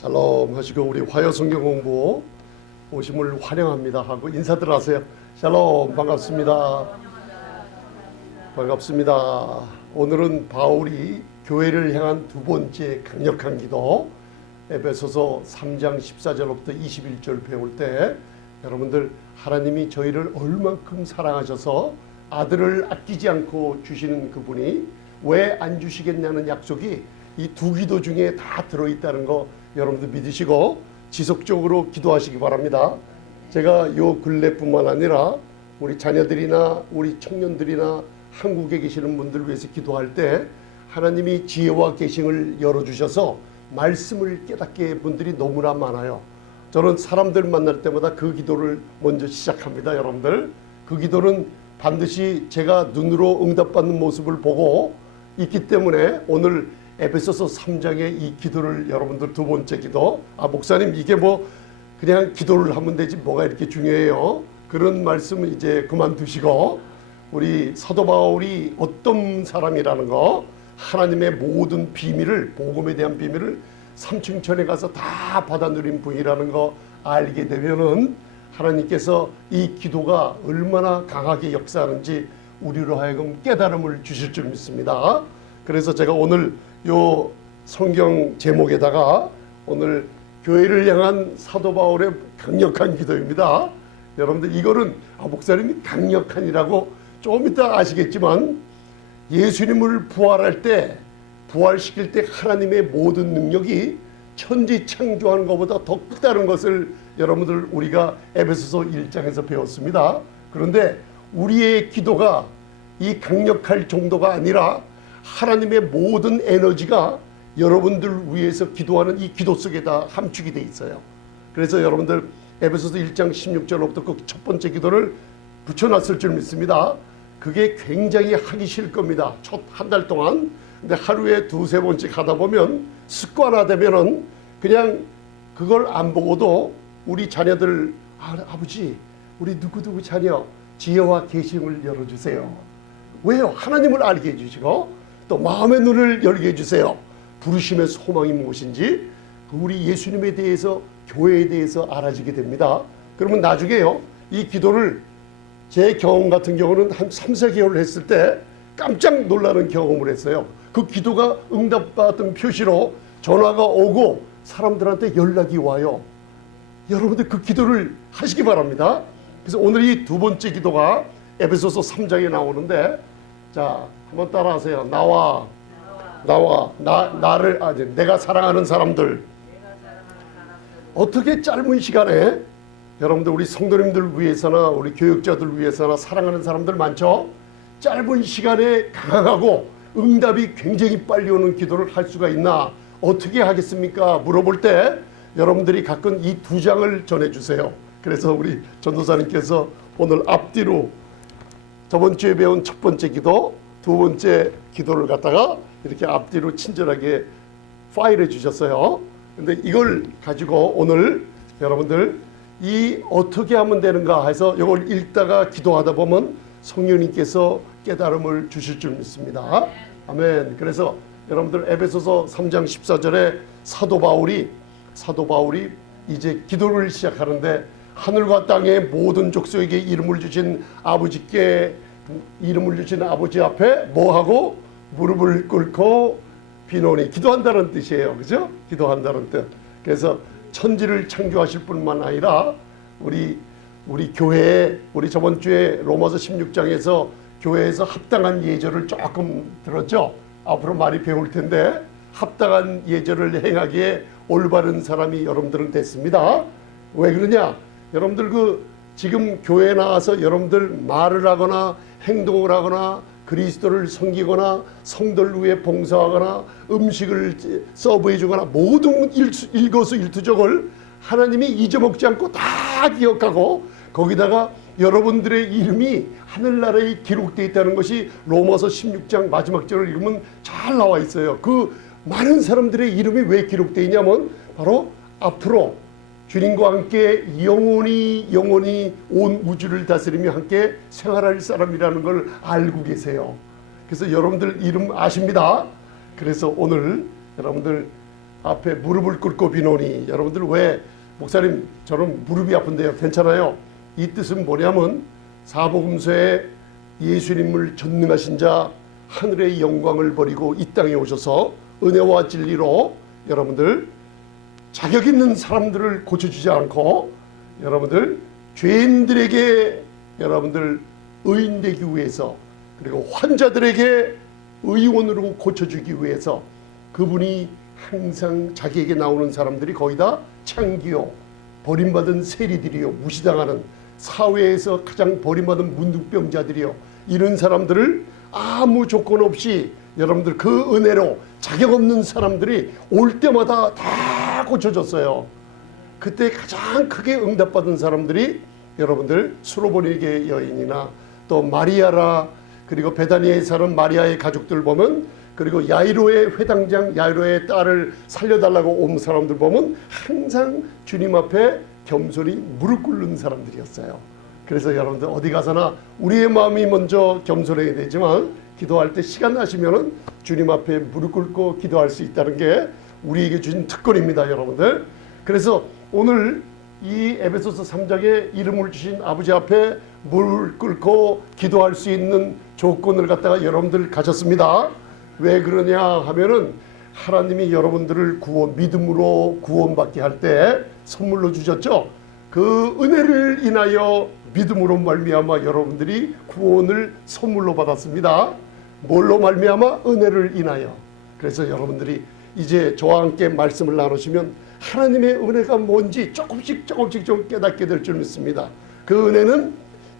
샬롬 하시고 우리 화요 성경 공부 오심을 환영합니다 하고 인사들 하세요. 샬롬 반갑습니다. 반갑습니다. 오늘은 바울이 교회를 향한 두 번째 강력한 기도 에베소서 3장 14절부터 21절 배울 때 여러분들 하나님이 저희를 얼만큼 사랑하셔서 아들을 아끼지 않고 주시는 그분이 왜 안 주시겠냐는 약속이 이 두 기도 중에 다 들어있다는 거 여러분들 믿으시고 지속적으로 기도하시기 바랍니다. 제가 요 근래뿐만 아니라 우리 자녀들이나 우리 청년들이나 한국에 계시는 분들 위해서 기도할 때 하나님이 지혜와 계시를 열어주셔서 말씀을 깨닫게 한 분들이 너무나 많아요. 저는 사람들 만날 때마다 그 기도를 먼저 시작합니다. 여러분들 그 기도는 반드시 제가 눈으로 응답받는 모습을 보고 있기 때문에 오늘 에베소서 3장의 이 기도를 여러분들 두 번째 기도, 목사님 이게 뭐 그냥 기도를 하면 되지 뭐가 이렇게 중요해요. 그런 말씀은 이제 그만두시고 우리 사도 바울이 어떤 사람이라는 거, 하나님의 모든 비밀을, 복음에 대한 비밀을 삼층천에 가서 다 받아 누린 분이라는 거 알게 되면은 하나님께서 이 기도가 얼마나 강하게 역사하는지 우리로 하여금 깨달음을 주실 줄 믿습니다. 그래서 제가 오늘 요 성경 제목에다가 오늘 교회를 향한 사도 바울의 강력한 기도입니다. 여러분들 이거는 목사님이 강력한이라고 조금 이따 아시겠지만 예수님을 부활할 때 부활시킬 때 하나님의 모든 능력이 천지 창조하는 것보다 더 크다는 것을 여러분들 우리가 에베소서 1장에서 배웠습니다. 그런데 우리의 기도가 이 강력할 정도가 아니라 하나님의 모든 에너지가 여러분들 위해서 기도하는 이 기도 속에 다 함축이 돼 있어요. 그래서 여러분들 에베소서 1장 16절로부터 그 첫 번째 기도를 붙여놨을 줄 믿습니다. 그게 굉장히 하기 싫을 겁니다. 첫 한 달 동안. 근데 하루에 두세 번씩 하다 보면 습관화되면은 그냥 그걸 안 보고도 우리 자녀들 아버지 우리 누구누구 자녀 지혜와 계심을 열어주세요. 왜요? 하나님을 알게 해주시고 또 마음의 눈을 열게 해주세요. 부르심의 소망이 무엇인지 우리 예수님에 대해서 교회에 대해서 알아지게 됩니다. 그러면 나중에요 이 기도를 제 경험 같은 경우는 한 3, 4개월을 했을 때 깜짝 놀라는 경험을 했어요. 그 기도가 응답받은 표시로 전화가 오고 사람들한테 연락이 와요. 여러분들 그 기도를 하시기 바랍니다. 그래서 오늘 이 두 번째 기도가 에베소서 3장에 나오는데 자 한번 따라하세요. 나를 내가 사랑하는 사람들. 어떻게 짧은 시간에 여러분들 우리 성도님들 위해서나 우리 교육자들 위해서나 사랑하는 사람들 많죠. 짧은 시간에 강하고 응답이 굉장히 빨리 오는 기도를 할 수가 있나 어떻게 하겠습니까 물어볼 때 여러분들이 가끔 이 두 장을 전해주세요. 그래서 우리 전도사님께서 오늘 앞뒤로 저번 주에 배운 첫 번째 기도 두 번째 기도를 갖다가 이렇게 앞뒤로 친절하게 파일해 주셨어요. 근데 이걸 가지고 오늘 여러분들 이 어떻게 하면 되는가 해서 이걸 읽다가 기도하다 보면 성령님께서 깨달음을 주실 줄 믿습니다. 아멘. 그래서 여러분들 에베소서 3장 14절에 사도 바울이 이제 기도를 시작하는데 하늘과 땅의 모든 족속에게 이름을 주신 아버지께 이름을 주신 아버지 앞에 뭐하고 무릎을 꿇고 비노니 기도한다는 뜻이에요. 그죠? 기도한다는 뜻. 그래서 천지를 창조하실 뿐만 아니라 우리 교회에 우리 저번 주에 로마서 16장에서 교회에서 합당한 예절을 조금 들었죠. 앞으로 많이 배울 텐데 합당한 예절을 행하기에 올바른 사람이 여러분들은 됐습니다. 왜 그러냐? 여러분들 지금 교회에 나와서 여러분들 말을 하거나 행동을 하거나 그리스도를 섬기거나 성도를 위해 봉사하거나 음식을 서브해 주거나 모든 일거수일투족을 하나님이 잊어먹지 않고 다 기억하고 거기다가 여러분들의 이름이 하늘나라에 기록되어 있다는 것이 로마서 16장 마지막 절을 읽으면 잘 나와 있어요. 그 많은 사람들의 이름이 왜 기록되어 있냐면 바로 앞으로 주님과 함께 영원히 온 우주를 다스리며 함께 생활할 사람이라는 걸 알고 계세요. 그래서 여러분들 이름 아십니다. 그래서 오늘 여러분들 앞에 무릎을 꿇고 비노니. 여러분들 왜 목사님 저는 무릎이 아픈데요? 괜찮아요. 이 뜻은 뭐냐면 사복음서에 예수님을 전능하신 자 하늘의 영광을 버리고 이 땅에 오셔서 은혜와 진리로 여러분들 자격 있는 사람들을 고쳐주지 않고 여러분들 죄인들에게 여러분들 의인되기 위해서 그리고 환자들에게 의원으로 고쳐주기 위해서 그분이 항상 자기에게 나오는 사람들이 거의 다 창기요 버림받은 세리들이요 무시당하는 사회에서 가장 버림받은 문둥병자들이요 이런 사람들을 아무 조건 없이 여러분들 그 은혜로 자격 없는 사람들이 올 때마다 다 고쳐줬어요. 그때 가장 크게 응답받은 사람들이 여러분들 수로보니게 여인이나 또 마리아라 그리고 베다니에 사는 마리아의 가족들 보면 그리고 야이로의 회당장 야이로의 딸을 살려달라고 온 사람들 보면 항상 주님 앞에 겸손히 무릎 꿇는 사람들이었어요. 그래서 여러분들 어디 가서나 우리의 마음이 먼저 겸손해야 되지만 기도할 때 시간 나시면은 주님 앞에 무릎 꿇고 기도할 수 있다는 게 우리에게 주신 특권입니다, 여러분들. 그래서 오늘 이 에베소서 3장에 이름을 주신 아버지 앞에 무릎 꿇고 기도할 수 있는 조건을 갖다가 여러분들 가졌습니다. 왜 그러냐 하면은 하나님이 여러분들을 믿음으로 구원받게 할 때 선물로 주셨죠. 그 은혜를 인하여 믿음으로 말미암아 여러분들이 구원을 선물로 받았습니다. 뭘로 말미암아? 은혜를 인하여. 그래서 여러분들이 이제 저와 함께 말씀을 나누시면 하나님의 은혜가 뭔지 조금씩 좀 깨닫게 될 줄 믿습니다. 그 은혜는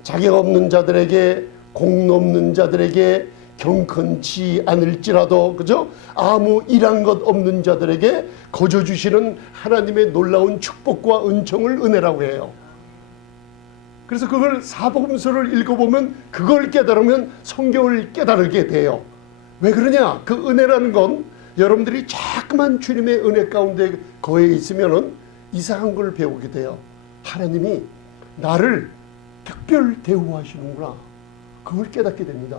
자격 없는 자들에게 공 없는 자들에게 경건치 않을지라도 그죠? 아무 일한 것 없는 자들에게 거저 주시는 하나님의 놀라운 축복과 은총을 은혜라고 해요. 그래서 그걸 사복음서를 읽어보면 그걸 깨달으면 성경을 깨달게 돼요. 왜 그러냐? 그 은혜라는 건 여러분들이 자꾸만 주님의 은혜 가운데 거해 있으면 이상한 걸 배우게 돼요. 하나님이 나를 특별 대우하시는구나. 그걸 깨닫게 됩니다.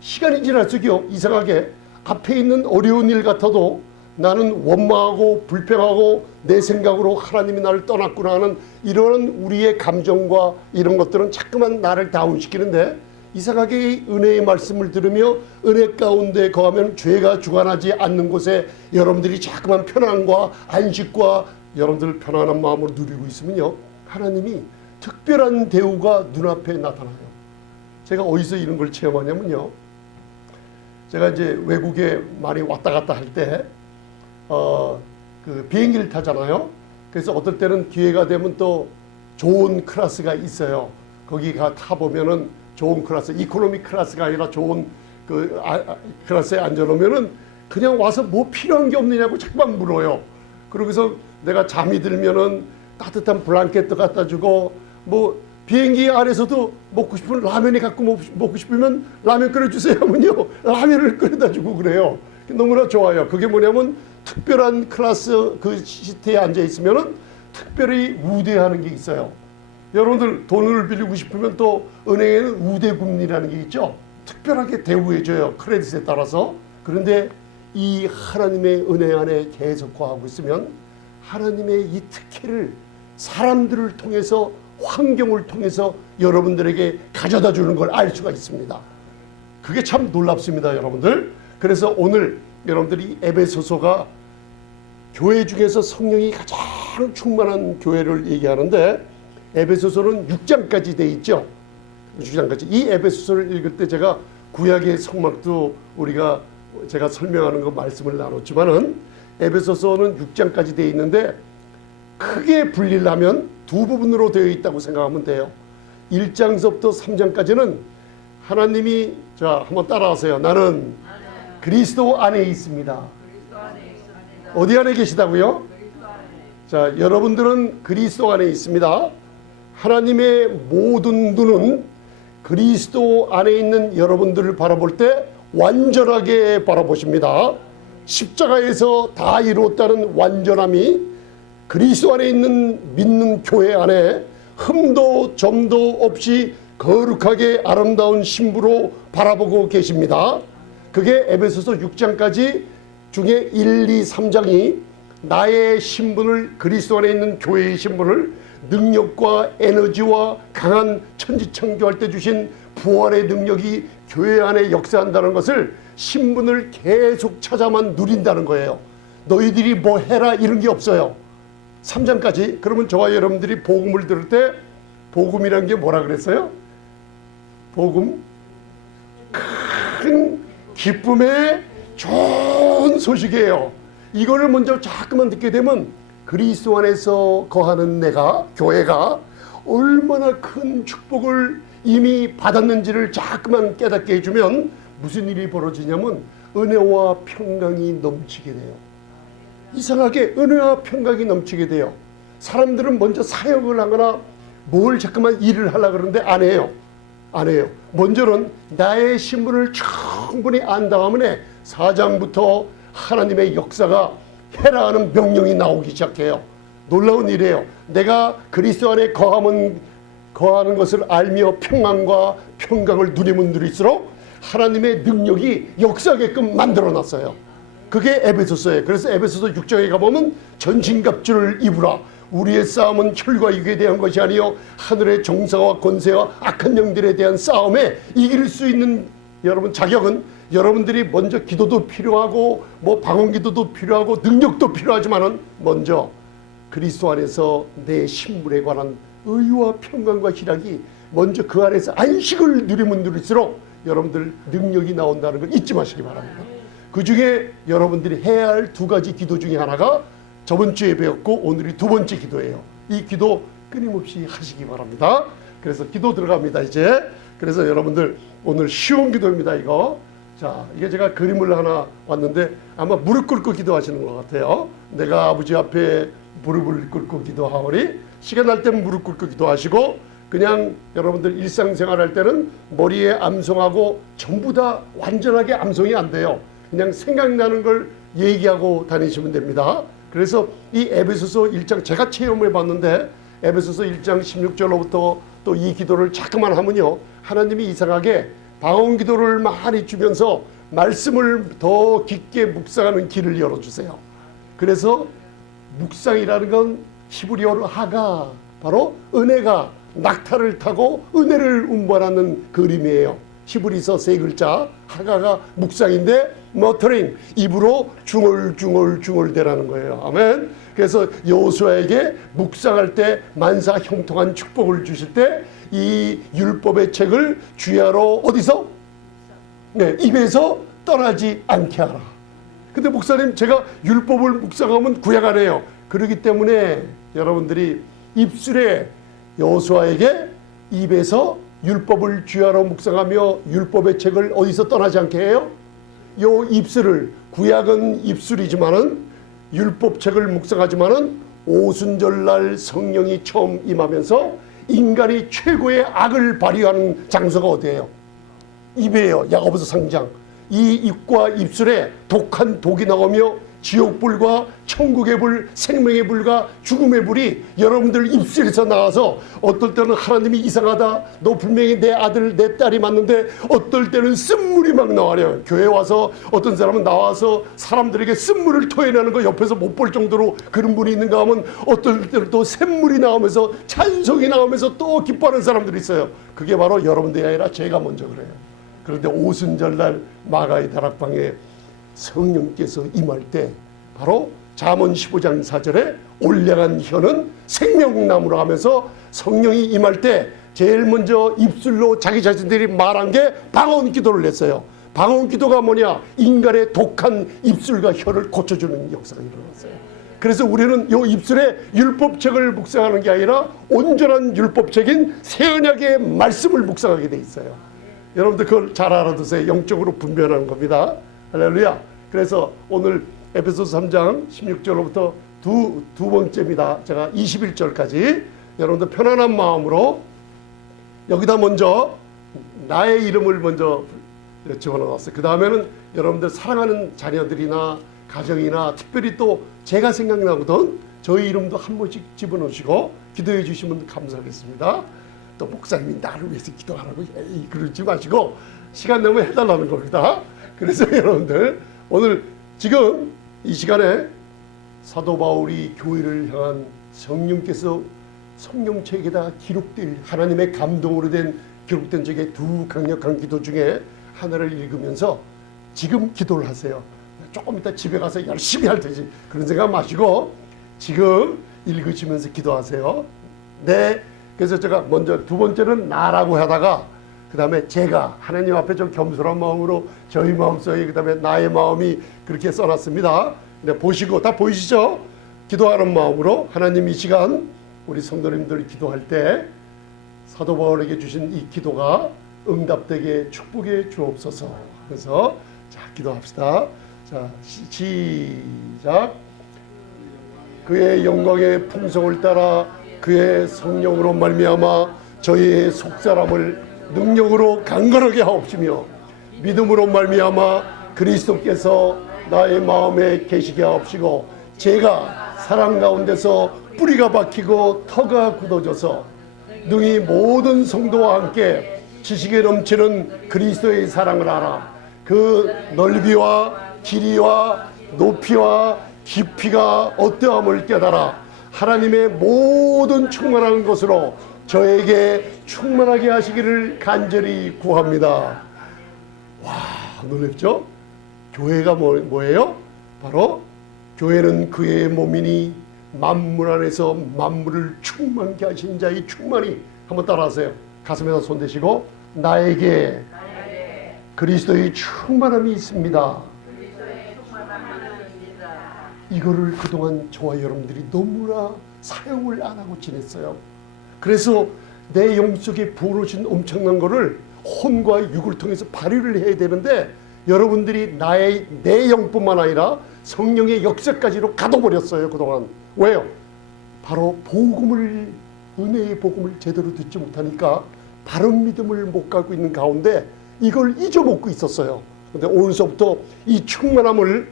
시간이 지날수록 이상하게 앞에 있는 어려운 일 같아도 나는 원망하고 불평하고 내 생각으로 하나님이 나를 떠났구나 하는 이런 우리의 감정과 이런 것들은 자꾸만 나를 다운시키는데 이상하게 은혜의 말씀을 들으며 은혜 가운데 거하면 죄가 주관하지 않는 곳에 여러분들이 자꾸만 편안과 안식과 여러분들 편안한 마음으로 누리고 있으면요 하나님이 특별한 대우가 눈앞에 나타나요. 제가 어디서 이런 걸 체험하냐면요, 제가 이제 외국에 많이 왔다 갔다 할 때 그 비행기를 타잖아요. 그래서 어떨 때는 기회가 되면 또 좋은 클래스가 있어요. 거기 타보면은 좋은 클래스, 이코노미 클래스가 아니라 좋은 그 클래스에 앉아놓으면은 그냥 와서 뭐 필요한 게 없느냐고 자꾸만 물어요. 그러고서 내가 잠이 들면은 따뜻한 블랑켓도 갖다 주고 뭐 비행기 안에서도 먹고 싶은 라면이 갖고 먹고 싶으면 라면 끓여주세요 하면요 라면을 끓여다 주고 그래요. 너무나 좋아요. 그게 뭐냐면 특별한 클래스 그 시트에 앉아 있으면은 특별히 우대하는 게 있어요. 여러분들 돈을 빌리고 싶으면 또 은행에는 우대금리라는 게 있죠. 특별하게 대우해줘요. 크레딧에 따라서. 그런데 이 하나님의 은혜 안에 계속 거하고 있으면 하나님의 이 특혜를 사람들을 통해서 환경을 통해서 여러분들에게 가져다 주는 걸 알 수가 있습니다. 그게 참 놀랍습니다, 여러분들. 그래서 오늘 여러분들이 에베소서가 교회 중에서 성령이 가장 충만한 교회를 얘기하는데 에베소서는 6장까지 돼 있죠. 6장까지. 이 에베소서를 읽을 때 제가 구약의 성막도 제가 설명하는 거 말씀을 나눴지만은 에베소서는 6장까지 돼 있는데 크게 분리하면 두 부분으로 되어 있다고 생각하면 돼요. 1장서부터 3장까지는 하나님이 자 한번 따라하세요. 나는 그리스도 안에 있습니다. 어디 안에 계시다고요? 자, 여러분들은 그리스도 안에 있습니다. 하나님의 모든 눈은 그리스도 안에 있는 여러분들을 바라볼 때 완전하게 바라보십니다. 십자가에서 다 이루었다는 완전함이 그리스도 안에 있는 믿는 교회 안에 흠도 점도 없이 거룩하게 아름다운 신부로 바라보고 계십니다. 그게 에베소서 6장까지 중에 1, 2, 3장이 나의 신분을, 그리스도 안에 있는 교회의 신분을 능력과 에너지와 강한 천지창조할 때 주신 부활의 능력이 교회 안에 역사한다는 것을, 신분을 계속 찾아만 누린다는 거예요. 너희들이 뭐 해라 이런 게 없어요. 3장까지. 그러면 저와 여러분들이 복음을 들을 때, 복음이라는 게 뭐라 그랬어요? 복음, 큰 기쁨의 좋은 소식이에요. 이거를 먼저 자꾸만 듣게 되면 그리스도 안에서 거하는 내가, 교회가 얼마나 큰 축복을 이미 받았는지를 자꾸만 깨닫게 해주면 무슨 일이 벌어지냐면 은혜와 평강이 넘치게 돼요. 이상하게 은혜와 평강이 넘치게 돼요. 사람들은 먼저 사역을 하거나 뭘 자꾸만 일을 하려고 그러는데 안 해요. 안 해요. 먼저는 나의 신분을 충분히 안 다음에 4장부터 하나님의 역사가 해라 하는 명령이 나오기 시작해요. 놀라운 일이에요. 내가 그리스도 안에 거하는 것을 알며 평안과 평강을 누리면 누릴수록 하나님의 능력이 역사하게끔 만들어놨어요. 그게 에베소서예요. 그래서 에베소서 6장에 가보면 전신갑주를 입으라. 우리의 싸움은 혈과 육에 대한 것이 아니요 하늘의 정사와 권세와 악한 영들에 대한 싸움에 이길 수 있는 여러분 자격은, 여러분들이 먼저 기도도 필요하고 뭐 방언기도도 필요하고 능력도 필요하지만은 먼저 그리스도 안에서 내 신분에 관한 의와 평강과 희락이 먼저 그 안에서 안식을 누리면 누릴수록 여러분들 능력이 나온다는 걸 잊지 마시기 바랍니다. 그 중에 여러분들이 해야 할 두 가지 기도 중에 하나가 저번 주에 배웠고 오늘이 두 번째 기도예요. 이 기도 끊임없이 하시기 바랍니다. 그래서 기도 들어갑니다 이제. 그래서 여러분들 오늘 쉬운 기도입니다 이거. 자, 이게 제가 그림을 하나 왔는데 아마 무릎 꿇고 기도하시는 것 같아요. 내가 아버지 앞에 무릎을 꿇고 기도하오니, 시간 날 때는 무릎 꿇고 기도하시고, 그냥 여러분들 일상생활 할 때는 머리에 암송하고 전부 다 완전하게 암송이 안 돼요. 그냥 생각나는 걸 얘기하고 다니시면 됩니다. 그래서 이 에베소서 1장 제가 체험해 봤는데, 에베소서 1장 16절로부터 또 이 기도를 자꾸만 하면요, 하나님이 이상하게 방언 기도를 많이 주면서 말씀을 더 깊게 묵상하는 길을 열어주세요. 그래서 묵상이라는 건 히브리어로 하가, 바로 은혜가 낙타를 타고 은혜를 운반하는 그림이에요. 히브리서 세 글자 하가가 묵상인데 머터링, 입으로 중얼중얼대라는 거예요. 아멘. 그래서 여호수아에게 묵상할 때 만사 형통한 축복을 주실 때 이 율법의 책을 주야로 어디서? 네, 입에서 떠나지 않게 하라. 근데 목사님, 제가 율법을 묵상하면 구약 안 해요. 그렇기 때문에 여러분들이 입술에 여호수아에게 입에서 율법을 주야로 묵상하며 율법의 책을 어디서 떠나지 않게 해요? 요 입술을, 구약은 입술이지만은 율법책을 묵상하지만은 오순절날 성령이 처음 임하면서 인간이 최고의 악을 발휘하는 장소가 어디예요? 입이에요. 야고보서 3장. 이 입과 입술에 독한 독이 나오며 지옥불과 천국의 불, 생명의 불과 죽음의 불이 여러분들 입술에서 나와서, 어떨 때는 하나님이 이상하다, 너 분명히 내 아들 내 딸이 맞는데, 어떨 때는 쓴물이 막 나와요. 교회 와서 어떤 사람은 나와서 사람들에게 쓴물을 토해내는 거 옆에서 못 볼 정도로 그런 분이 있는가 하면, 어떨 때는 또 샘물이 나오면서 찬송이 나오면서 또 기뻐하는 사람들이 있어요. 그게 바로 여러분들이 아니라 제가 먼저 그래요. 그런데 오순절날 마가의 다락방에 성령께서 임할 때 바로 잠언 15장 4절에 올량한 혀는 생명나무라 하면서 성령이 임할 때 제일 먼저 입술로 자기 자신들이 말한 게 방언 기도를 냈어요. 방언 기도가 뭐냐? 인간의 독한 입술과 혀를 고쳐주는 역사가 일어났어요. 그래서 우리는 이 입술에 율법책을 묵상하는 게 아니라 온전한 율법책인 새 언약의 말씀을 묵상하게 돼 있어요. 여러분들 그걸 잘 알아두세요. 영적으로 분별하는 겁니다. 할렐루야. 그래서 오늘 에베소서 3장 16절로부터 두 번째입니다. 제가 21절까지 여러분들 편안한 마음으로 여기다 먼저 나의 이름을 먼저 집어넣었어요. 그 다음에는 여러분들 사랑하는 자녀들이나 가정이나 특별히 또 제가 생각나거든 저희 이름도 한 번씩 집어넣으시고 기도해 주시면 감사하겠습니다. 또 목사님이 나를 위해서 기도하라고 그러지 마시고 시간 내면 해달라는 겁니다. 그래서 여러분들 오늘 지금 이 시간에 사도 바울이 교회를 향한 성령께서 성령책에다 기록될 하나님의 감동으로 된 기록된 적의 두 강력한 기도 중에 하나를 읽으면서 지금 기도를 하세요. 조금 이따 집에 가서 열심히 할 테지 그런 생각 마시고 지금 읽으시면서 기도하세요. 네. 그래서 제가 먼저 두 번째는 나라고 하다가 그 다음에 제가 하나님 앞에 좀 겸손한 마음으로 저희 마음속에 그 다음에 나의 마음이 그렇게 써놨습니다. 네, 보시고 다 보이시죠? 기도하는 마음으로 하나님 이 시간 우리 성도님들 기도할 때 사도 바울에게 주신 이 기도가 응답되게 축복해 주옵소서. 그래서 자 기도합시다. 자 시작. 그의 영광의 풍성을 따라 그의 성령으로 말미암아 저희의 속사람을 능력으로 강건하게 하옵시며 믿음으로 말미암아 그리스도께서 나의 마음에 계시게 하옵시고 제가 사랑 가운데서 뿌리가 박히고 터가 굳어져서 능히 모든 성도와 함께 지식에 넘치는 그리스도의 사랑을 알아 그 넓이와 길이와 높이와 깊이가 어떠함을 깨달아 하나님의 모든 충만한 것으로 저에게 충만하게 하시기를 간절히 구합니다. 와, 놀랍죠? 교회가 뭐예요? 바로 교회는 그의 몸이니 만물 안에서 만물을 충만케 하신 자의 충만이 한번 따라하세요. 가슴에다 손 대시고 나에게 그리스도의 충만함이 있습니다. 이거를 그동안 저와 여러분들이 너무나 사용을 안 하고 지냈어요. 그래서 내 영속에 부어오신 엄청난 거를 혼과 육을 통해서 발휘를 해야 되는데 여러분들이 내 영뿐만 아니라 성령의 역사까지로 가둬버렸어요. 그동안. 왜요? 바로 은혜의 복음을 제대로 듣지 못하니까 바른 믿음을 못 갖고 있는 가운데 이걸 잊어먹고 있었어요. 그런데 오늘서부터 이 충만함을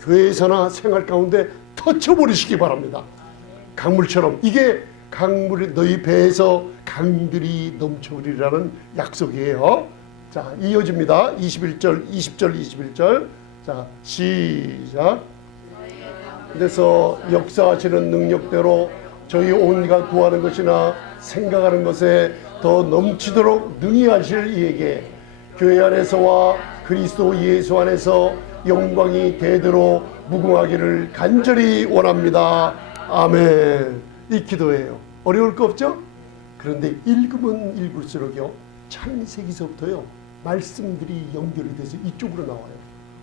교회에서나 생활 가운데 터쳐버리시기 바랍니다. 강물처럼. 이게 강물이 너희 배에서 강들이 넘쳐오리라는 약속이에요. 자, 이어집니다. 21절, 20절, 21절. 자, 시작. 그래서 역사하시는 능력대로 저희 온갖 구하는 것이나 생각하는 것에 더 넘치도록 능히 하실 이에게 교회 안에서와 그리스도 예수 안에서 영광이 대대로 무궁하기를 간절히 원합니다. 아멘. 이 기도예요. 어려울 거 없죠? 그런데 읽으면 읽을수록요 창세기서부터요 말씀들이 연결이 돼서 이쪽으로 나와요.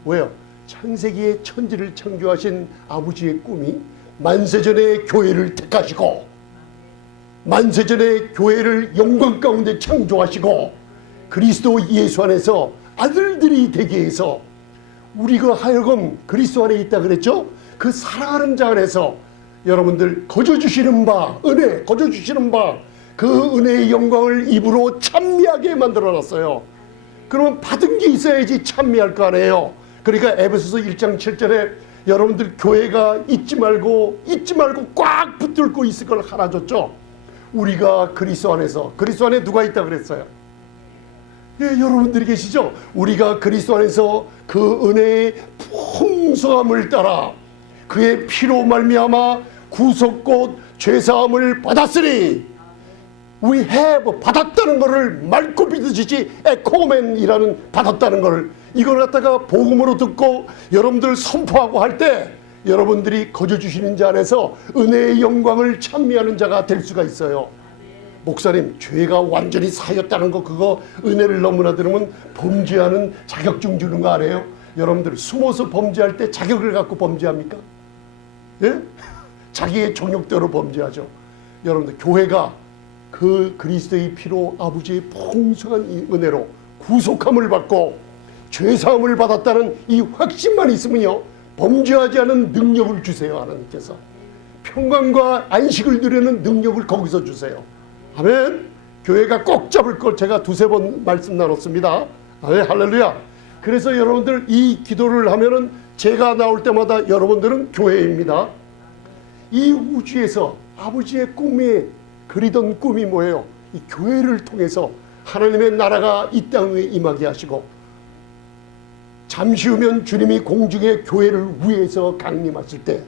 왜요? 창세기에 천지를 창조하신 아버지의 꿈이 만세전에 교회를 택하시고 만세전에 교회를 영광 가운데 창조하시고 그리스도 예수 안에서 아들들이 되게 해서 우리가 하여금 그리스도 안에 있다 그랬죠? 그 사랑하는 자 안에서 여러분들 거저주시는 바 은혜 거저주시는 바 그 은혜의 영광을 입으로 찬미하게 만들어놨어요. 그러면 받은 게 있어야지 찬미할 거 아니에요. 그러니까 에베소서 1장 7절에 여러분들 교회가 잊지 말고 꽉 붙들고 있을 걸 하나 줬죠. 우리가 그리스도 안에서 그리스도 안에 누가 있다 그랬어요? 예, 여러분들이 계시죠? 우리가 그리스도 안에서 그 은혜의 풍성함을 따라 그의 피로 말미암아 구속곧 죄사함을 받았으니 we have 받았다는 것을 맑고 믿으시지 에코멘이라는 받았다는 것을 이걸 갖다가 복음으로 듣고 여러분들 선포하고 할 때 여러분들이 거저주시는 자 안에서 은혜의 영광을 찬미하는 자가 될 수가 있어요. 목사님 죄가 완전히 사였다는 거 그거 은혜를 너무나 들으면 범죄하는 자격증 주는 거 아니에요? 여러분들 숨어서 범죄할 때 자격을 갖고 범죄합니까? 예? 자기의 종욕대로 범죄하죠. 여러분들 교회가 그 그리스도의 피로 아버지의 풍성한 이 은혜로 구속함을 받고 죄사함을 받았다는 이 확신만 있으면요 범죄하지 않은 능력을 주세요. 하나님께서 평강과 안식을 누리는 능력을 거기서 주세요. 아멘. 교회가 꼭 잡을 걸 제가 두세 번 말씀 나눴습니다. 아멘. 할렐루야. 그래서 여러분들 이 기도를 하면은 제가 나올 때마다 여러분들은 교회입니다. 이 우주에서 아버지의 꿈에 그리던 꿈이 뭐예요? 이 교회를 통해서 하나님의 나라가 이 땅에 임하게 하시고 잠시 후면 주님이 공중의 교회를 위해서 강림하실 때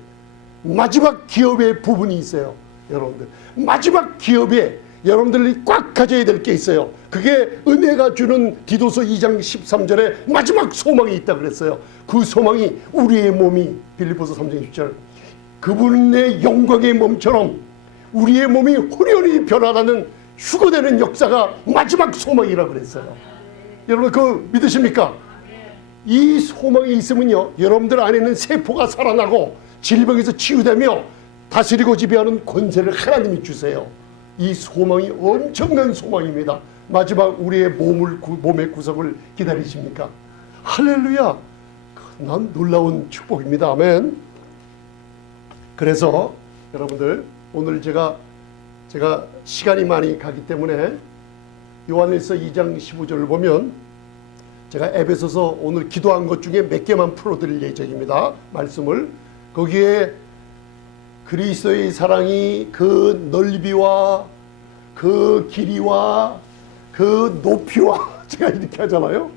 마지막 기업의 부분이 있어요. 여러분들 마지막 기업에 여러분들이 꽉 가져야 될 게 있어요. 그게 은혜가 주는 디도서 2장 13절에 마지막 소망이 있다 그랬어요. 그 소망이 우리의 몸이 빌립보서 3장 10절 그분의 영광의 몸처럼 우리의 몸이 후련히 변화하는 휴거되는 역사가 마지막 소망이라 그랬어요. 여러분 그거 믿으십니까? 이 소망이 있으면요 여러분들 안에는 세포가 살아나고 질병에서 치유되며 다스리고 지배하는 권세를 하나님이 주세요. 이 소망이 엄청난 소망입니다. 마지막 우리의 몸의 구속을 기다리십니까? 할렐루야. 난 놀라운 축복입니다. 아멘. 그래서 여러분들 오늘 제가 시간이 많이 가기 때문에 요한일서 2장 15절을 보면 제가 에베소서 오늘 기도한 것 중에 몇 개만 풀어드릴 예정입니다. 말씀을 거기에 그리스도의 사랑이 그 넓이와 그 길이와 그 높이와 제가 이렇게 하잖아요.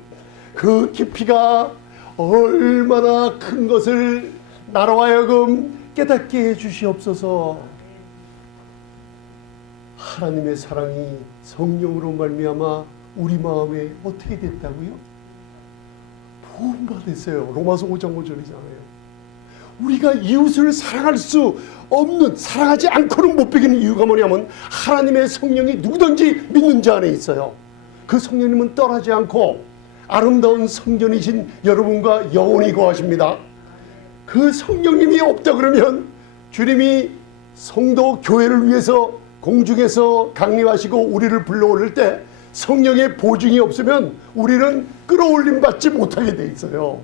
그 깊이가 얼마나 큰 것을 나로 하여금 깨닫게 해주시옵소서. 하나님의 사랑이 성령으로 말미암아 우리 마음에 어떻게 됐다고요? 부음받았어요. 로마서 5장 5절이잖아요. 우리가 이웃을 사랑할 수 없는, 사랑하지 않고는 못 베기는 이유가 뭐냐면 하나님의 성령이 누구든지 믿는 자 안에 있어요. 그 성령님은 떠나지 않고 아름다운 성전이신 여러분과 영원히 거하십니다. 그 성령님이 없다 그러면 주님이 성도 교회를 위해서 공중에서 강림하시고 우리를 불러올릴 때 성령의 보증이 없으면 우리는 끌어올림 받지 못하게 돼 있어요.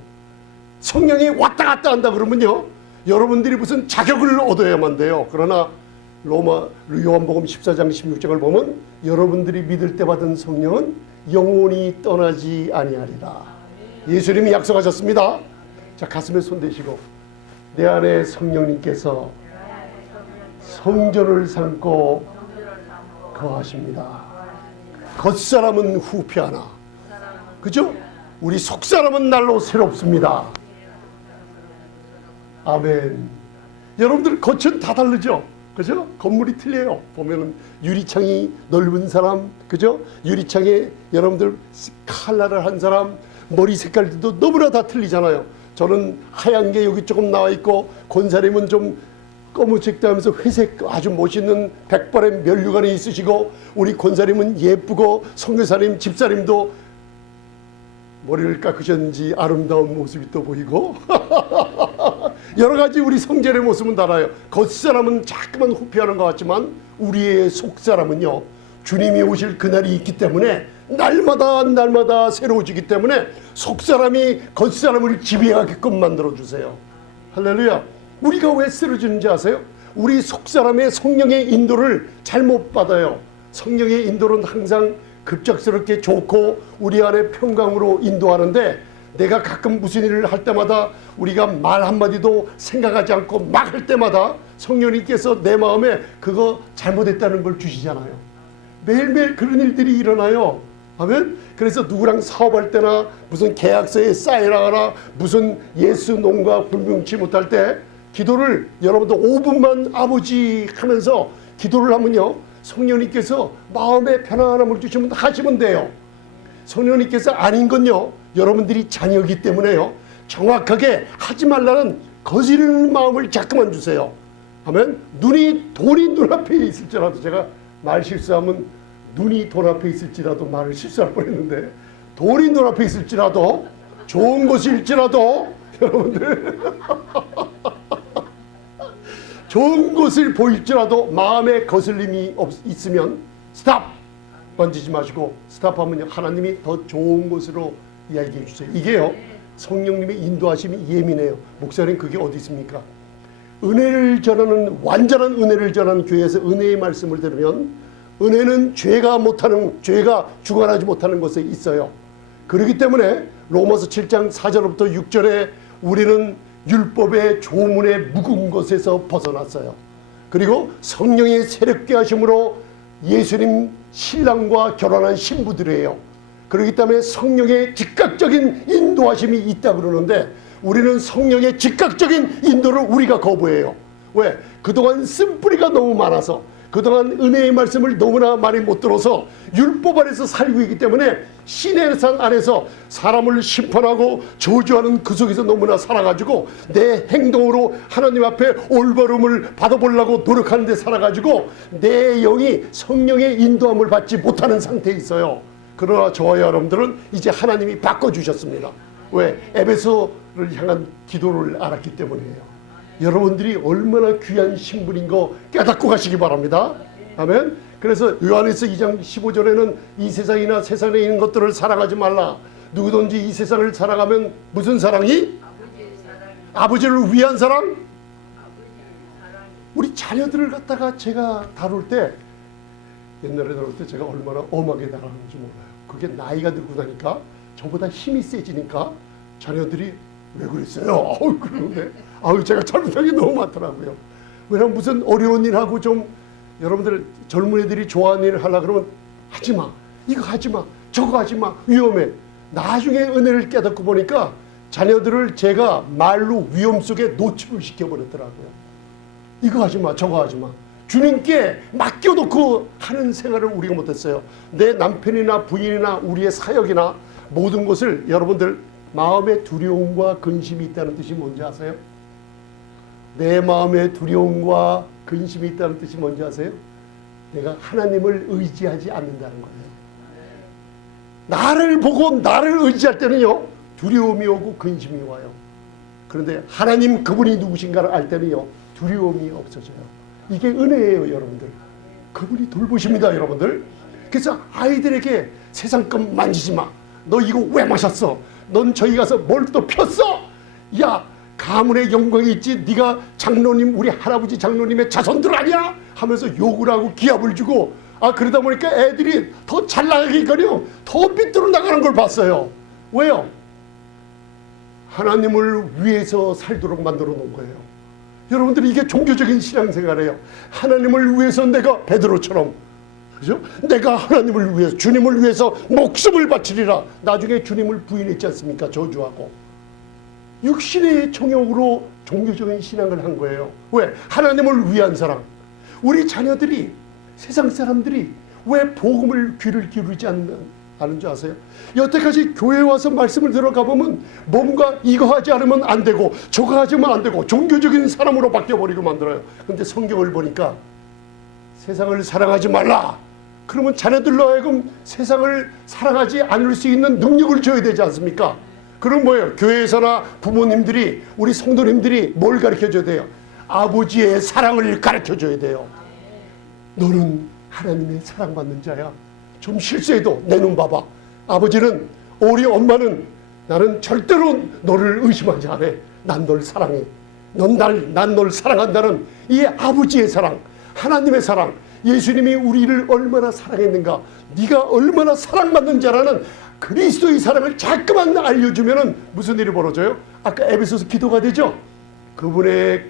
성령이 왔다 갔다 한다 그러면요 여러분들이 무슨 자격을 얻어야만 돼요. 그러나 요한복음 14장 16장을 보면 여러분들이 믿을 때 받은 성령은 영원히 떠나지 아니하리라. 예수님이 약속하셨습니다. 자, 가슴에 손 대시고 내 안에 성령님께서 성전을 삼고 거하십니다. 겉사람은 후피하나, 그죠? 우리 속사람은 날로 새롭습니다. 아멘. 여러분들 겉은 다 다르죠? 그죠? 건물이 틀려요. 보면은 유리창이 넓은 사람, 그죠? 유리창에 여러분들 칼라를 한 사람, 머리 색깔도 너무나 다 틀리잖아요. 저는 하얀 게 여기 조금 나와 있고, 권사님은 좀 검은색도 하면서 회색 아주 멋있는 백발의 면류관이 있으시고, 우리 권사님은 예쁘고, 선교사님, 집사님도 머리를 깎으셨는지 아름다운 모습이 또 보이고 여러 가지 우리 성전의 모습은 달라요. 겉사람은 자꾸만 후피하는 것 같지만 우리의 속사람은요 주님이 오실 그날이 있기 때문에 날마다 새로워지기 때문에 속사람이 겉사람을 지배하게끔 만들어주세요. 할렐루야. 우리가 왜 쓰러지는지 아세요? 우리 속사람의 성령의 인도를 잘못 받아요. 성령의 인도는 항상 급작스럽게 좋고 우리 안에 평강으로 인도하는데, 내가 가끔 무슨 일을 할 때마다 우리가 말 한마디도 생각하지 않고 막 할 때마다 성령님께서 내 마음에 그거 잘못했다는 걸 주시잖아요. 매일매일 그런 일들이 일어나요. 아멘. 그래서 누구랑 사업할 때나 무슨 계약서에 사인하거나 무슨 예수 농가 불명치 못할 때 기도를 여러분도 5분만 아버지 하면서 기도를 하면요 성령님께서 마음의 편안함을 주시면 하시면 돼요. 성령님께서 아닌 건요 여러분들이 자녀이기 때문에요 정확하게 하지 말라는 거스르는 마음을 자꾸만 주세요. 하면 돈이 눈앞에 있을지라도, 제가 말 실수하면 눈이 돈 앞에 있을지라도 말을 실수할 뻔했는데, 돈이 눈앞에 있을지라도 좋은 것일지라도 여러분들 좋은 것을 보일지라도 마음에 거슬림이 있으면 스탑! 만지지 마시고 스탑하면 하나님이 더 좋은 것으로 이야기해 주세요. 이게요 성령님의 인도하심이 예민해요. 목사님 그게 어디 있습니까? 은혜를 전하는, 완전한 은혜를 전하는 교회에서 은혜의 말씀을 들으면 은혜는 죄가 주관하지 못하는 것에 있어요. 그렇기 때문에 로마서 7장 4절부터 6절에 우리는 율법의 조문에 묵은 것에서 벗어났어요. 그리고 성령의 새롭게 하심으로 예수님 신랑과 결혼한 신부들이에요. 그렇기 때문에 성령의 즉각적인 인도하심이 있다 그러는데, 우리는 성령의 즉각적인 인도를 우리가 거부해요. 왜? 그동안 쓴뿌리가 너무 많아서, 그동안 은혜의 말씀을 너무나 많이 못 들어서 율법 안에서 살고 있기 때문에 신의 산 안에서 사람을 심판하고 저주하는 그 속에서 너무나 살아가지고 내 행동으로 하나님 앞에 올바름을 받아보려고 노력하는데 살아가지고 내 영이 성령의 인도함을 받지 못하는 상태에 있어요. 그러나 저와 여러분들은 이제 하나님이 바꿔주셨습니다. 왜? 에베소를 향한 기도를 알았기 때문이에요. 여러분들이 얼마나 귀한 신분인 거 깨닫고 가시기 바랍니다. 아멘. 그래서 요한에서 2장 15절에는 이 세상이나 세상에 있는 것들을 사랑하지 말라. 누구든지 이 세상을 사랑하면 무슨 사랑이? 아버지를 위한 사랑? 우리 자녀들을 갖다가 제가 다룰 때, 옛날에 다룰 때 제가 얼마나 엄하게 다루는지 몰라요. 그게 나이가 들고 나니까 저보다 힘이 세지니까 자녀들이 왜 그랬어요? 그러는데 제가 잘못한 게 너무 많더라고요. 왜냐면 무슨 어려운 일 하고 좀 여러분들 젊은 애들이 좋아하는 일을 하려고 그러면 하지마, 이거 하지마, 저거 하지마, 위험해. 나중에 은혜를 깨닫고 보니까 자녀들을 제가 말로 위험 속에 노출을 시켜버렸더라고요. 이거 하지마, 저거 하지마. 주님께 맡겨놓고 하는 생활을 우리가 못했어요. 내 남편이나 부인이나 우리의 사역이나 모든 것을 여러분들 마음에 두려움과 근심이 있다는 뜻이 뭔지 아세요? 내 마음에 두려움과 근심이 있다는 뜻이 뭔지 아세요? 내가 하나님을 의지하지 않는다는 거예요. 나를 보고 나를 의지할 때는요, 두려움이 오고 근심이 와요. 그런데 하나님 그분이 누구신가를 알 때는요, 두려움이 없어져요. 이게 은혜예요, 여러분들. 그분이 돌보십니다, 여러분들. 그래서 아이들에게 세상 것 만지지 마. 너 이거 왜 마셨어? 넌 저기 가서 뭘 또 폈어? 야, 가문의 영광이 있지. 네가 장로님, 우리 할아버지 장로님의 자손들 아니야? 하면서 욕을 하고 기합을 주고, 그러다 보니까 애들이 더 잘 나가기거려 더 삐뚤어 나가는 걸 봤어요. 왜요? 하나님을 위해서 살도록 만들어 놓은 거예요. 여러분들이 이게 종교적인 신앙생활이에요. 하나님을 위해서 내가 베드로처럼, 그죠? 내가 하나님을 위해서, 주님을 위해서 목숨을 바치리라. 나중에 주님을 부인했지 않습니까? 저주하고. 육신의 정욕으로 종교적인 신앙을 한 거예요. 왜? 하나님을 위한 사랑. 우리 자녀들이, 세상 사람들이 왜 복음을 귀를 기울이지 않는 줄 아세요? 여태까지 교회 와서 말씀을 들어가 보면 뭔가 이거 하지 않으면 안 되고 저거 하지면 안 되고 종교적인 사람으로 바뀌어버리고 만들어요. 그런데 성경을 보니까 세상을 사랑하지 말라. 그러면 자녀들로 하여금 세상을 사랑하지 않을 수 있는 능력을 줘야 되지 않습니까? 그럼 뭐예요? 교회에서나 부모님들이, 우리 성도님들이 뭘 가르쳐줘야 돼요? 아버지의 사랑을 가르쳐줘야 돼요. 너는 하나님의 사랑받는 자야. 좀 실수해도 내 눈 봐봐. 아버지는, 우리 엄마는 나는 절대로 너를 의심하지 않아. 난 널 사랑해. 난 널 사랑한다는 이 아버지의 사랑, 하나님의 사랑, 예수님이 우리를 얼마나 사랑했는가, 네가 얼마나 사랑받는 자라는 그리스도의 사랑을 자꾸만 알려주면 무슨 일이 벌어져요? 아까 에베소서 기도가 되죠? 그분의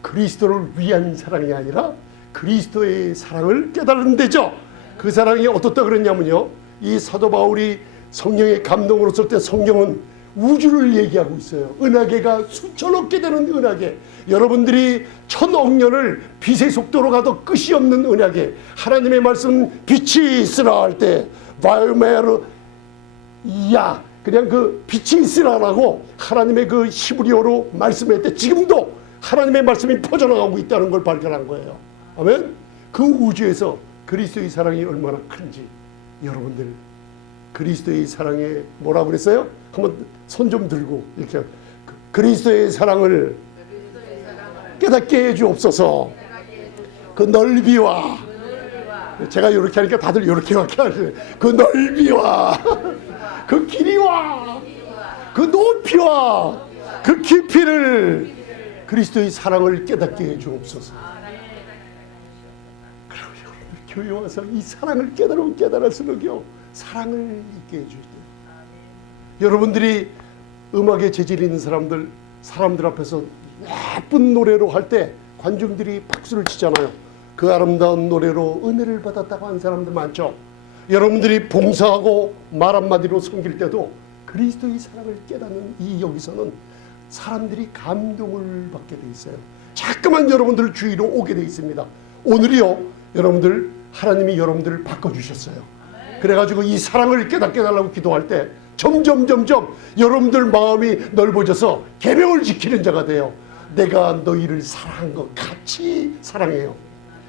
그리스도를 위한 사랑이 아니라 그리스도의 사랑을 깨달은 데죠. 그 사랑이 어떻다 그랬냐면요, 이 사도 바울이 성령의 감동으로 쓸 때 성경은 우주를 얘기하고 있어요. 은하계가 수천억 개 되는 은하계, 여러분들이 천억 년을 빛의 속도로 가도 끝이 없는 은하계, 하나님의 말씀 빛이 있으라 할 때 바이오메르, 야, 그냥 그 빛이 있으라라고 하나님의 그 히브리어로 말씀할 때 지금도 하나님의 말씀이 퍼져나가고 있다는 걸 발견한 거예요. 아멘. 그 우주에서 그리스도의 사랑이 얼마나 큰지, 여러분들 그리스도의 사랑에 뭐라고 그랬어요? 한번 손 좀 들고 이렇게, 그리스도의 사랑을 깨닫게 해주옵소서. 그 넓이와, 제가 이렇게 하니까 다들 이렇게 하세요. 그 넓이와 그 길이와 그 높이와 그 깊이를, 그리스도의 사랑을 깨닫게 해주옵소서. 그럼 여러분들 교회 와서 이 사랑을 깨달을수록요, 사랑을 있게 해주세요. 여러분들이 음악에 재질 있는 사람들 앞에서 예쁜 노래로 할 때 관중들이 박수를 치잖아요. 그 아름다운 노래로 은혜를 받았다고 하는 사람들 많죠. 여러분들이 봉사하고 말 한마디로 섬길 때도 그리스도의 사랑을 깨닫는 이 여기서는 사람들이 감동을 받게 돼 있어요. 자꾸만 여러분들 주위로 오게 돼 있습니다. 오늘이요, 여러분들 하나님이 여러분들을 바꿔주셨어요. 그래가지고 이 사랑을 깨닫게 해달라고 기도할 때 점점 여러분들 마음이 넓어져서 계명을 지키는 자가 돼요. 내가 너희를 사랑한 것 같이 사랑해요.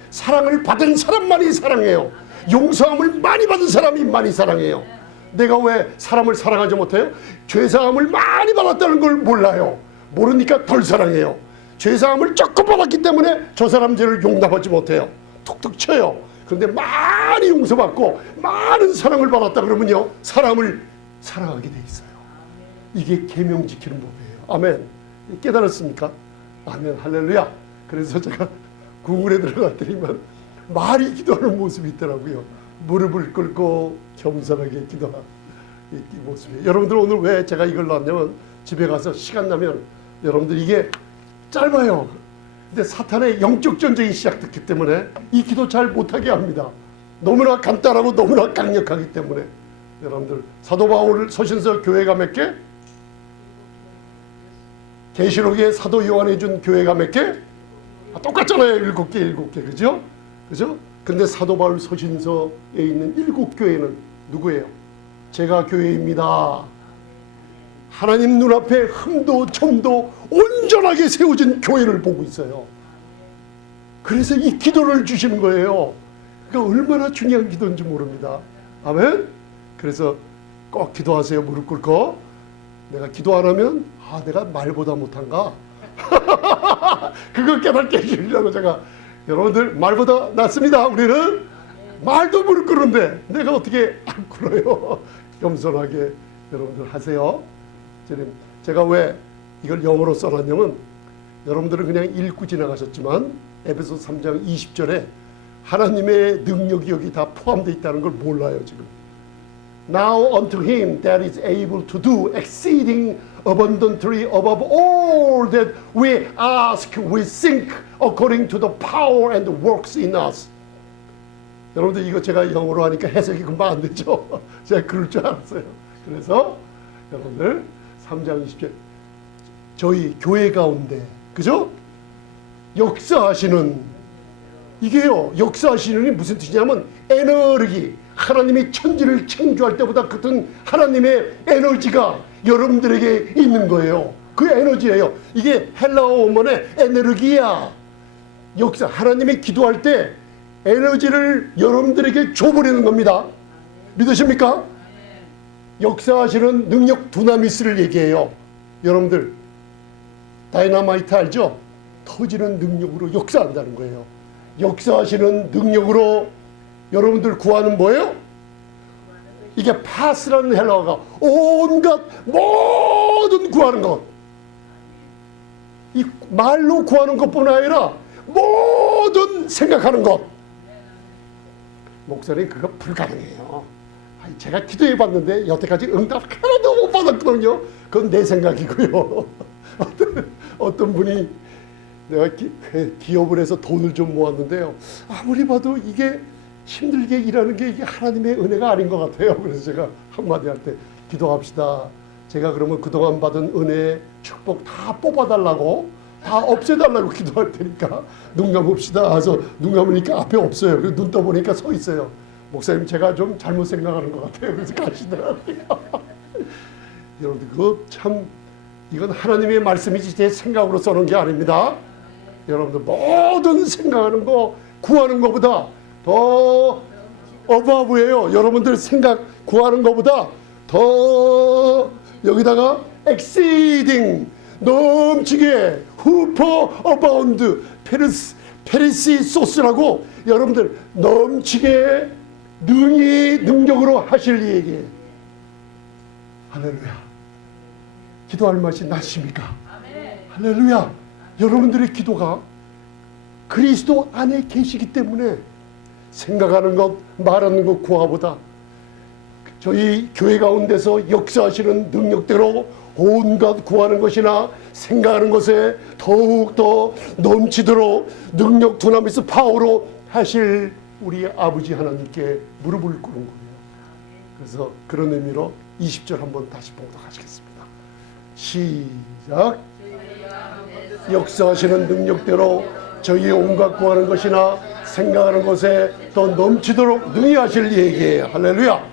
사랑을 받은 사람만이 사랑해요. 용서함을 많이 받은 사람이 많이 사랑해요. 내가 왜 사람을 사랑하지 못해요? 죄사함을 많이 받았다는 걸 몰라요. 모르니까 덜 사랑해요. 죄사함을 조금 받았기 때문에 저 사람 죄를 용납하지 못해요. 툭툭 쳐요. 그런데 많이 용서받고 많은 사랑을 받았다 그러면요, 사람을 사랑하게 돼 있어요. 이게 계명 지키는 법이에요. 아멘. 깨달았습니까? 아멘. 할렐루야. 그래서 제가 구글에 들어갔더니만 말이 기도하는 모습이 있더라고요. 무릎을 꿇고 겸손하게 기도하는 이 모습이에요. 여러분들 오늘 왜 제가 이걸 놨냐면, 집에 가서 시간 나면 여러분들 이게 짧아요. 근데 사탄의 영적 전쟁이 시작됐기 때문에 이 기도 잘 못하게 합니다. 너무나 간단하고 너무나 강력하기 때문에. 여러분들 사도 바울 서신서 교회가 몇 개? 계시록에 사도 요한이 준 교회가 몇 개? 똑같잖아요. 7개. 그죠? 그죠? 근데 사도 바울 서신서에 있는 7교회는 누구예요? 제가 교회입니다. 하나님 눈앞에 흠도 점도 온전하게 세워진 교회를 보고 있어요. 그래서 이 기도를 주시는 거예요. 그러니까 얼마나 중요한 기도인지 모릅니다. 아멘? 그래서 꼭 기도하세요. 무릎 꿇고. 내가 기도 안 하면 내가 말보다 못한가? 그걸 깨닫게 해주려고 제가, 여러분들 말보다 낫습니다. 우리는 말도 무릎 꿇는데 내가 어떻게 안 꿇어요? 겸손하게 여러분들 하세요. 제가 왜 이걸 영어로 써놨냐면, 여러분들은 그냥 읽고 지나가셨지만 에베소 3장 20절에 하나님의 능력이 여기 다 포함되어 있다는 걸 몰라요. 지금 Now unto him that is able to do exceeding abundantly above all that we ask, we think, according to the power and works in us. 여러분들 이거 제가 영어로 하니까 해석이 금방 안 되죠? 제가 그럴 줄 알았어요. 그래서 여러분들 3장 20절, 저희 교회 가운데, 그죠? 역사하시는, 이게요, 역사하시는이 무슨 뜻이냐면 에너지, 하나님이 천지를 창조할 때보다 같은 하나님의 에너지가 여러분들에게 있는 거예요. 그 에너지예요. 이게 헬라어 원문의 에너기야. 역사, 하나님이 기도할 때 에너지를 여러분들에게 줘버리는 겁니다. 믿으십니까? 역사하시는 능력 두나미스를 얘기해요. 여러분들 다이너마이트 알죠? 터지는 능력으로 역사한다는 거예요. 역사하시는 능력으로 여러분들 구하는 뭐예요? 이게 파스라는 헬라어가 온갖 모든 구하는 것, 이 말로 구하는 것뿐 아니라 모든 생각하는 것. 목사님 그거 불가능해요. 제가 기도해 봤는데 여태까지 응답 하나도 못 받았거든요. 그건 내 생각이고요. 어떤 분이, 내가 기업을 해서 돈을 좀 모았는데요, 아무리 봐도 이게 힘들게 일하는 게 이게 하나님의 은혜가 아닌 것 같아요. 그래서 제가 한마디 할 때, 기도합시다. 제가 그러면 그동안 받은 은혜, 축복 다 뽑아달라고, 다 없애달라고 기도할 테니까 눈 감읍시다. 그래서 눈 감으니까 앞에 없어요. 그래서 눈 떠보니까 서 있어요. 목사님 제가 좀 잘못 생각하는 것 같아요. 그래서 가시더라고요. 여러분들 그 참, 이건 하나님의 말씀이지 제 생각으로 써놓은 게 아닙니다. 여러분들 모든 생각하는 거, 구하는 것보다 더 어바브예요. 여러분들 생각 구하는 것보다 더, 여기다가 exceeding, 넘치게, 후퍼 어바운드, 페리시 소스라고, 여러분들 넘치게 능력으로 하실 얘기예요. 할렐루야. 기도할 맛이 나십니까? 할렐루야. 여러분들의 기도가 그리스도 안에 계시기 때문에 생각하는 것, 말하는 것 구하보다 저희 교회 가운데서 역사하시는 능력대로 온갖 구하는 것이나 생각하는 것에 더욱더 넘치도록 능력 두나미스 파워로 하실 우리 아버지 하나님께 무릎을 꿇은 거예요. 그래서 그런 의미로 20절 한번 다시 봉독하시겠습니다. 시작. 역사하시는 능력대로 저희의 온갖 구하는 것이나 생각하는 것에 더 넘치도록 능히 하실 얘기예요. 할렐루야.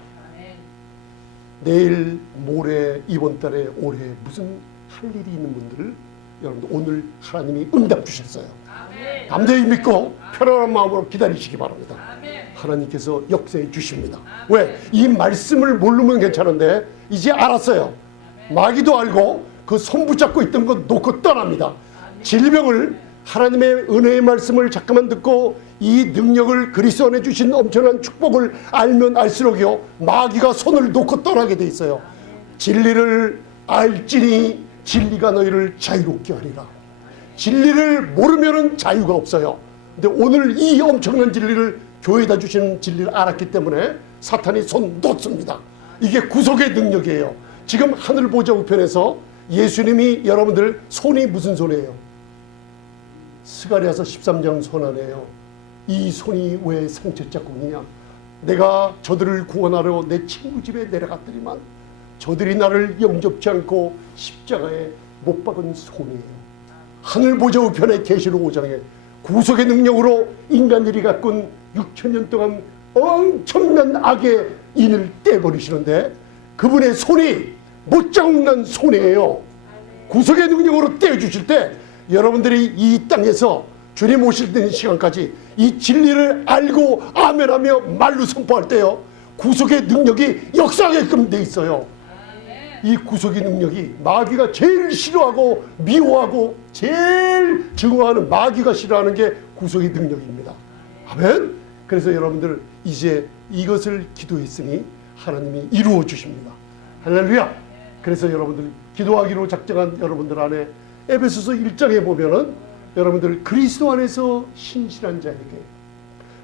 내일, 모레, 이번 달에, 올해 무슨 할 일이 있는 분들을 여러분들 오늘 하나님이 응답 주셨어요. 담대히 믿고 편안한 마음으로 기다리시기 바랍니다. 하나님께서 역사해 주십니다. 왜? 이 말씀을 모르면 괜찮은데 이제 알았어요. 마귀도 알고 그 손 붙잡고 있던 거 놓고 떠납니다. 질병을 하나님의 은혜의 말씀을 잠깐만 듣고 이 능력을 그리스도 안에 주신 엄청난 축복을 알면 알수록요 마귀가 손을 놓고 떠나게 돼 있어요. 진리를 알지니 진리가 너희를 자유롭게 하리라. 진리를 모르면 자유가 없어요. 근데 오늘 이 엄청난 진리를 교회에다 주시는 진리를 알았기 때문에 사탄이 손 놓습니다. 이게 구속의 능력이에요. 지금 하늘 보좌 우편에서 예수님이 여러분들 손이 무슨 손이에요? 스가랴서 13장 손 안에요. 이 손이 왜 상처 자국이냐? 내가 저들을 구원하러 내 친구 집에 내려갔더니만 저들이 나를 영접지 않고 십자가에 못 박은 손이에요. 하늘 보좌 우편의 계시록 5장에 구속의 능력으로 인간들이 가꾼 6,000년 동안 엄청난 악의 인을 떼버리시는데 그분의 손이 못 자국난 손이에요. 구속의 능력으로 떼어주실 때 여러분들이 이 땅에서 주님 오실 때는 시간까지 이 진리를 알고 아멘하며 말로 선포할 때요 구속의 능력이 역사하게끔 돼 있어요. 이 구속의 능력이 마귀가 제일 싫어하고 미워하고 제일 증오하는 마귀가 싫어하는 게 구속의 능력입니다. 아멘. 그래서 여러분들 이제 이것을 기도했으니 하나님이 이루어 주십니다. 할렐루야. 그래서 여러분들 기도하기로 작정한 여러분들 안에 에베소서 1장에 보면은 여러분들 그리스도 안에서 신실한 자에게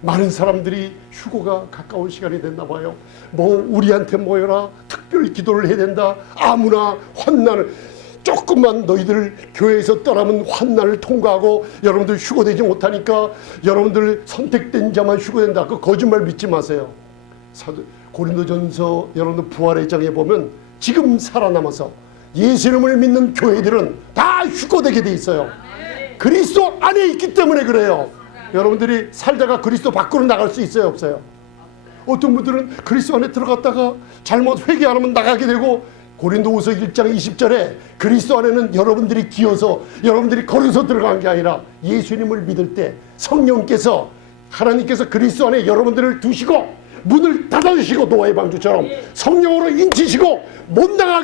많은 사람들이 휴고가 가까운 시간이 됐나 봐요. 뭐 우리한테 모여라, 특별 기도를 해야 된다, 아무나 환난을 조금만 너희들 교회에서 떠나면 환난을 통과하고 여러분들 휴고되지 못하니까 여러분들 선택된 자만 휴고된다. 그 거짓말 믿지 마세요. 고린도전서 여러분들 부활의 장에 보면 지금 살아남아서 예수님을 믿는 교회들은 다 휴고되게 돼 있어요. 그리스도 안에 있기 때문에 그래요. 여러분들이 살다가 그리스도 밖으로 나갈 수 있어요, 없어요? 어떤 분들은 그리스도 안에 들어갔다가 잘못 회개 안 하면 나가게 되고 고린도후서 1장 20절에 그리스도 안에는 여러분들이 기어서 여러분들이 걸어서 들어간 게 아니라 예수님을 믿을 때 성령께서 하나님께서 그리스도 안에 여러분들을 두시고 문을 닫아주시고 노아의 방주처럼 성령으로 인치시고 못 나가게